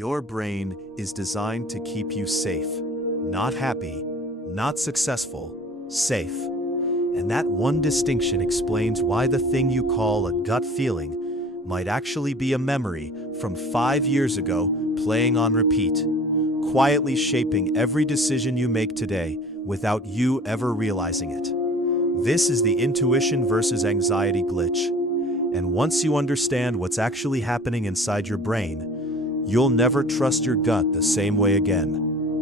Your brain is designed to keep you safe, not happy, not successful, safe. And that one distinction explains why the thing you call a gut feeling might actually be a memory from 5 years ago playing on repeat, quietly shaping every decision you make today without you ever realizing it. This is the intuition versus anxiety glitch. And once you understand what's actually happening inside your brain, you'll never trust your gut the same way again,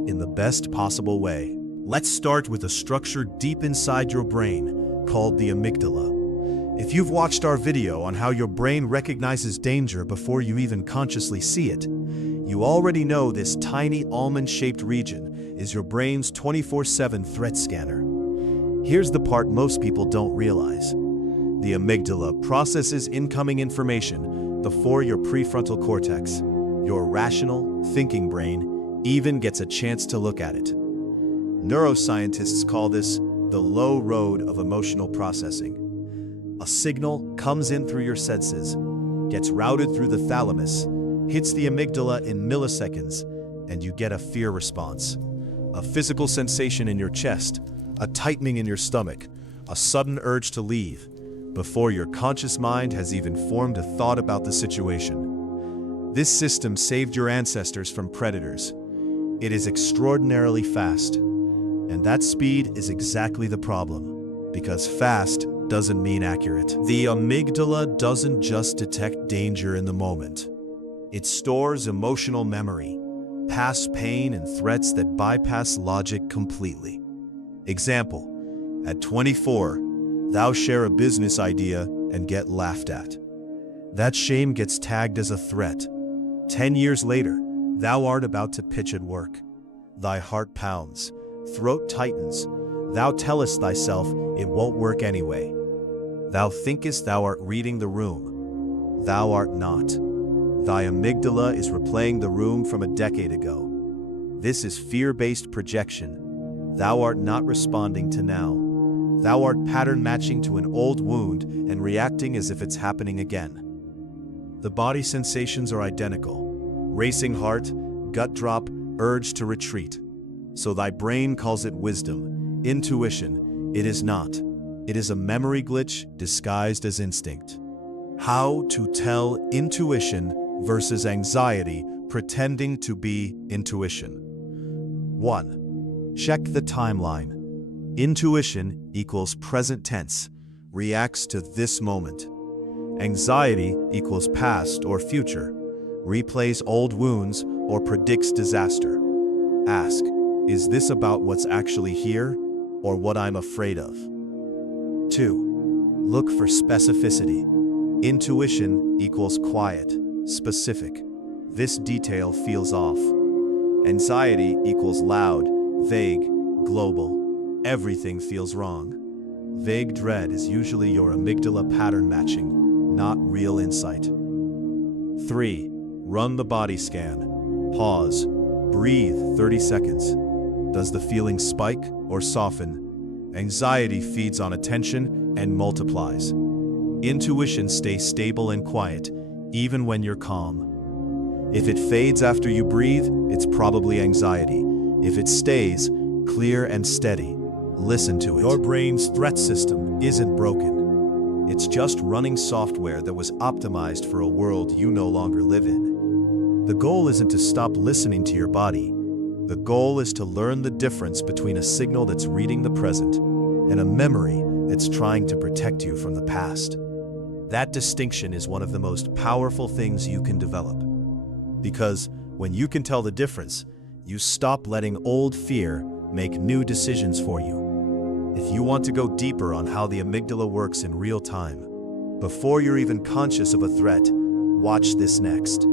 in the best possible way. Let's start with a structure deep inside your brain called the amygdala. If you've watched our video on how your brain recognizes danger before you even consciously see it, you already know this tiny almond-shaped region is your brain's 24/7 threat scanner. Here's the part most people don't realize. The amygdala processes incoming information before your prefrontal cortex, your rational, thinking brain, even gets a chance to look at it. Neuroscientists call this the low road of emotional processing. A signal comes in through your senses, gets routed through the thalamus, hits the amygdala in milliseconds, and you get a fear response. A physical sensation in your chest, a tightening in your stomach, a sudden urge to leave, before your conscious mind has even formed a thought about the situation. This system saved your ancestors from predators. It is extraordinarily fast. And that speed is exactly the problem, because fast doesn't mean accurate. The amygdala doesn't just detect danger in the moment. It stores emotional memory, past pain and threats that bypass logic completely. Example, at 24, thou share a business idea and get laughed at. That shame gets tagged as a threat. 10 years later, thou art about to pitch at work. Thy heart pounds, throat tightens, thou tellest thyself it won't work anyway. Thou thinkest thou art reading the room. Thou art not. Thy amygdala is replaying the room from a decade ago. This is fear-based projection. Thou art not responding to now. Thou art pattern matching to an old wound and reacting as if it's happening again. The body sensations are identical. Racing heart, gut drop, urge to retreat. So thy brain calls it wisdom, intuition. It is not. It is a memory glitch disguised as instinct. How to tell intuition versus anxiety pretending to be intuition. 1. Check the timeline. Intuition equals present tense, reacts to this moment. Anxiety equals past or future, replays old wounds or predicts disaster. Ask, is this about what's actually here or what I'm afraid of? 2. Look for specificity. Intuition equals quiet, specific. This detail feels off. Anxiety equals loud, vague, global. Everything feels wrong. Vague dread is usually your amygdala pattern matching, not real insight. 3. Run the body scan. Pause. Breathe 30 seconds. Does the feeling spike or soften? Anxiety feeds on attention and multiplies. Intuition stays stable and quiet, even when you're calm. If it fades after you breathe, it's probably anxiety. If it stays clear and steady, listen to it. Your brain's threat system isn't broken. It's just running software that was optimized for a world you no longer live in. The goal isn't to stop listening to your body. The goal is to learn the difference between a signal that's reading the present and a memory that's trying to protect you from the past. That distinction is one of the most powerful things you can develop. Because when you can tell the difference, you stop letting old fear make new decisions for you. If you want to go deeper on how the amygdala works in real time, before you're even conscious of a threat, watch this next.